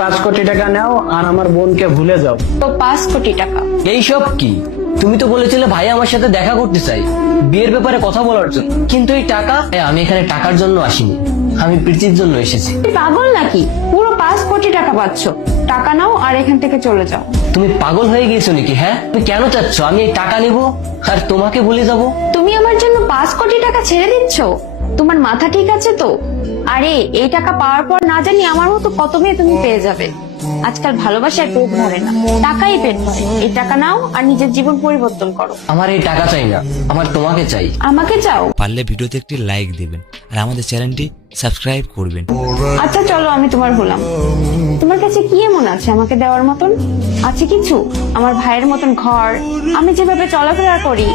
5 কোটি টাকা নাও আর আমার বোনকে ভুলে যাও। তো 5 কোটি টাকা। এইসব কি? তুমি তো বলেছিলে ভাই আমার সাথে দেখা করতে চাই, বিয়ের ব্যাপারে কথা বলার জন্য। কিন্তু এই টাকা, আমি এখানে টাকার জন্য আসিনি, আমি প্রীতির জন্য এসেছি। তুই পাগল নাকি? পুরো 5 কোটি টাকা পাচ্ছ, টাকা নাও আর এখান থেকে চলে যাও। তুমি পাগল হয়ে গিয়েছো নাকি? হ্যাঁ, তুমি কেন চাচ্ছ আমি এই টাকা নিব আর তোমাকে ভুলে যাব? তুমি আমার জন্য 5 কোটি টাকা ছেড়ে দিচ্ছ? তোমার মাথা ঠিক আছে তো? আরে এই টাকা পাওয়ার পর না জানি আমার মতো কত মেয়ে তুমি পেয়ে যাবে। আজকাল ভালোবাসার পেট ভরে না, টাকাই পেট ভরে। এই টাকা নাও আর নিজের জীবন পরিবর্তন করো। আমার এই টাকা চাই না, আমার তোমাকে চাই। আমাকে চাও? পারলে ভিডিওতে একটি লাইক দিবেন আর আমাদের চ্যানেলটি সাবস্ক্রাইব করবেন। আচ্ছা চলো, আমি তোমার হলাম। তোমার কাছে কি এমন আছে আমাকে দেওয়ার মতন? আছে কিছু? আমার ভাইয়ের মতন ঘর, আমি যেভাবে চলাফেরা করি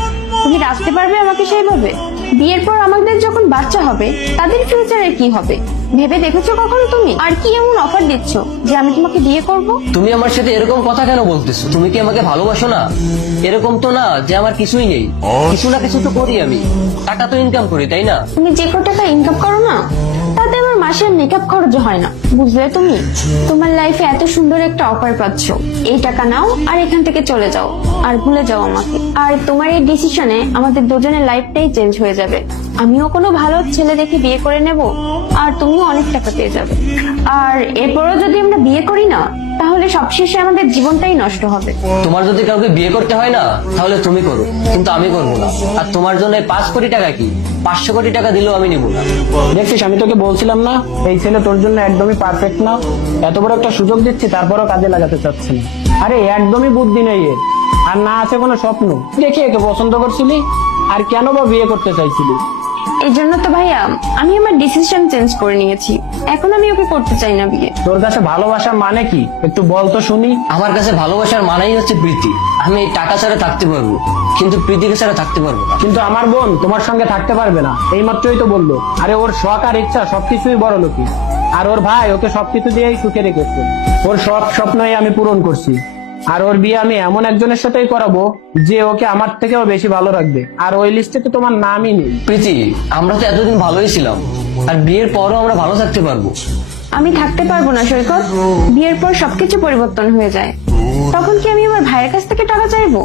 তুমি রাখতে পারবে আমাকে সেইভাবে? বিয়ের পর আমাদের যখন বাচ্চা হবে তাদের ফিউচারে কি হবে ভেবে দেখেছো কখনো তুমি? আর কি এমন অফার দিচ্ছ যে আমি তোমাকে বিয়ে করব? তুমি আমার সাথে এরকম কথা কেন বলতেছো? তুমি কি আমাকে ভালোবাসো না? এরকম তো না যে আমার কিছুই নেই, কিছু না কিছু তো করি আমি, টাকা তো ইনকাম করি, তাই না? তুমি যে কত টাকা ইনকাম করো না তাতে আমার মাসের মেকআপ খরচ হয় না, বুঝলে তুমি? তোমার লাইফে এত সুন্দর একটা অফার পাচ্ছ, এই টাকা নাও আর এখান থেকে চলে যাও আর ভুলে যাও আমাকে। আর তোমার এই ডিসিশনে আমাদের দুজনের লাইফটাই চেঞ্জ হয়ে যাবে। আমিও কোনো ভালো ছেলে দেখে বিয়ে করে নেব আর তুমিও অনেক টাকা পেয়ে যাবে। আর এরপরও যদি আমরা বিয়ে করি না তাহলে সবশেষে আমাদের জীবনটাই নষ্ট হবে। তোমার যদি কাউকে বিয়ে করতে হয় না তাহলে তুমি করো, কিন্তু আমি করবো না। আর তোমার জন্য 5 কোটি টাকা কি, 500 কোটি টাকা দিলেও আমি নিব না। দেখছিস, আমি তোকে বলছিলাম না এই ছেলে তোর জন্য একদমই পারফেক্ট না। এত বড় একটা সুযোগ দিচ্ছি তারপরও কাজে লাগাতে চাচ্ছি না। আরে একদমই বুদ্ধি নেই এর, আর না আছে কোনো স্বপ্ন। দেখি একে পছন্দ করছিলি আর কেন বা বিয়ে করতে চাইছিলি? এই জন্য তো ভাইয়া আমি আমার ডিসিশন চেঞ্জ করে নিয়েছি, এখন আমি ওকে করতে চাই না বিয়ে। তোর কাছে ভালোবাসার মানে কি একটু বল তো শুনি। আমার কাছে ভালোবাসার মানেই হচ্ছে প্রীতি। আমি এই টাকা ছাড়া থাকতে পারবো, কিন্তু প্রীতিকে ছাড়া থাকতে পারবো না। কিন্তু আমার বোন তোমার সঙ্গে থাকতে পারবে না, এই মাত্রই তো বললো। আরে ওর শখ আর ইচ্ছা সবকিছুই বড় লোকই, আর ওর ভাই ওকে সবকিছু দিয়েই সুখে রেখেছে। ওর সব স্বপ্নই আমি পূরণ করছি, আর ওর বিয়ে আমি এমন একজনের সাথেই করাবো যে ওকে আমার থেকেও বেশি ভালো রাখবে। আর ওই লিস্টে তো তোমার নামই নেই। প্রীতি, আমরা তো এতদিন ভালোই ছিলাম, আর বিয়ের পরও আমরা ভালো থাকতে পারবো। আমি থাকতে পারবো না সৈকত, বিয়ের পর সবকিছু পরিবর্তন হয়ে যায়। তখন কি আমি আমার ভাইয়ের কাছ থেকে টাকা চাইবো?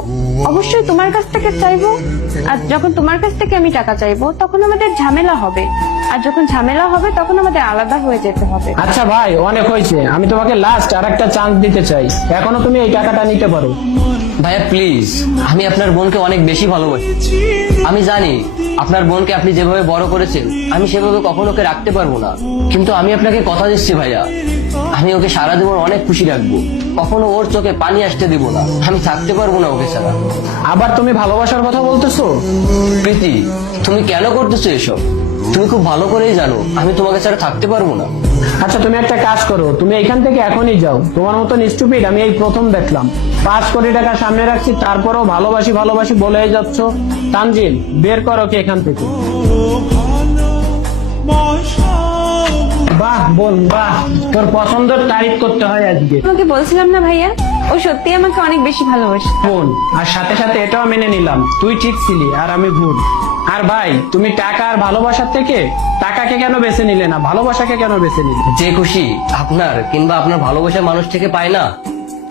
অবশ্যই তোমার কাছ থেকে চাইবো। আর যখন তোমার কাছ থেকে আমি টাকা চাইবো তখন আমাদের ঝামেলা হবে, আর যখন ঝামেলা হবে তখন আমাদের আলাদা হয়ে যেতে হবে। আচ্ছা ভাই, অনেক হয়েছে, আমি তোমাকে লাস্ট আর একটা চান্স দিতে চাই, এখনো তুমি এই টাকাটা নিতে পারো। ভাইয়া প্লিজ, আমি আপনার বোনকে অনেক বেশি ভালোবাসি। আমি জানি আপনার বোনকে আপনি যেভাবে বড় করেছেন আমি সেভাবে কখনো ওকে রাখতে পারবো না, কিন্তু আমি আপনাকে কথা দিচ্ছি ভাইয়া, আমি ওকে সারা জীবন অনেক খুশি রাখবো, কখনো ওর চোখে পানি আসতে দিব না। আমি থাকতে পারবো না ওকে ছাড়া। আবার তুমি ভালোবাসার কথা বলতেছো? প্রীতি, তুমি কেন করতেছো এসব? তুমি খুব ভালো করেই জানো আমি তোমাকে ছাড়া থাকতে পারবো না। আচ্ছা তুমি একটা কাজ করো, তুমি এখান থেকে এখনই যাও। তোমার মতন স্টুপিড আমি এই প্রথম দেখলাম। 5 কোটি টাকা সামনে রাখছি তারপরও ভালোবাসি ভালোবাসি বলেই যাচ্ছ। তানজিল, বের করো কি এখান থেকে। বাহ বোন বাহ, তোর পছন্দের তারিফ করতে হয় আজকে। তোমাকে বলছিলাম না ভাইয়া, ও সত্যি আমাকে অনেক বেশি ভালোবাসে। বোন, আর সাথে সাথে এটাও মেনে নিলাম তুই ঠিক ছিলি আর আমি ভুল। আর ভাই, তুমি টাকা আর ভালোবাসার থেকে টাকাকে কেন বেছে নিলে না, ভালোবাসাকে কেন বেছে নিলে? যে খুশি আপনার কিংবা আপনার ভালোবাসার মানুষ থেকে পায় না,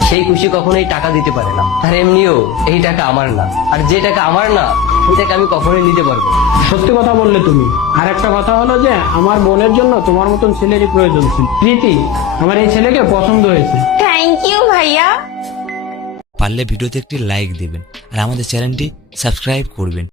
সেই খুশি কখনোই টাকা দিতে পারে না। আর এমনিও এই টাকা আমার না, আর যে টাকা আমার না সেটাকে আমি কখনোই নিতে পারবো না। সত্যি কথা বললে তুমি। আর একটা কথা হলো যে আমার বোনের জন্য তোমার মতন ছেলেরই প্রয়োজন ছিল। প্রীতি, আমার এই ছেলেকে পছন্দ হয়েছে। থ্যাংক ইউ ভাইয়া। পারলে ভিডিওতে একটি লাইক দিবেন আর আমাদের চ্যানেলটি সাবস্ক্রাইব করবেন।